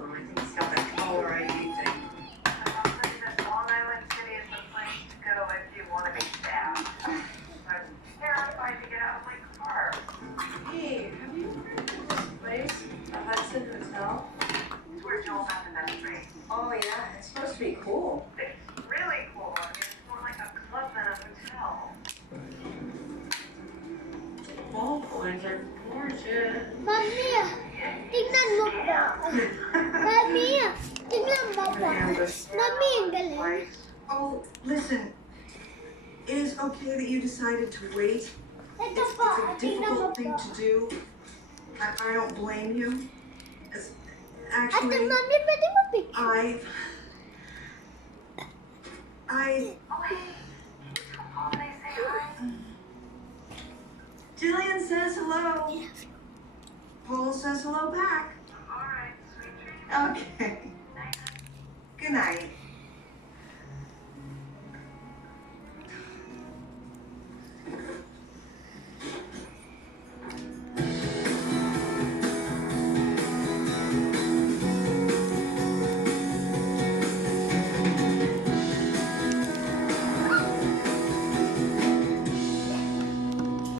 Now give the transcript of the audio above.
one. I think it's got that color ID thing. I'll tell you that Long Island City is the place to go if you want to be stabbed. I'm terrified to get out of my car. Hey, have you heard of this place? The Hudson Hotel? It's where Joel got the best rate. Oh yeah, it's supposed to be cool. It's really cool. I mean, it's more like a club than a hotel. Ballpoints are gorgeous. Mami, tingnan mo ba? Mami, tingnan mo ba? Mami, ang galing. Oh, listen. It is okay that you decided to wait. Ito It's po, a tingnan mo difficult thing ba? to do. I don't blame you. Ate, Actually, Mami, pwede mo picture? I Oh, hey. Can you tell Paul that I say hi? Jillian says hello. Paul says hello back. All right. Sweet dreams. Okay. Night. Good night.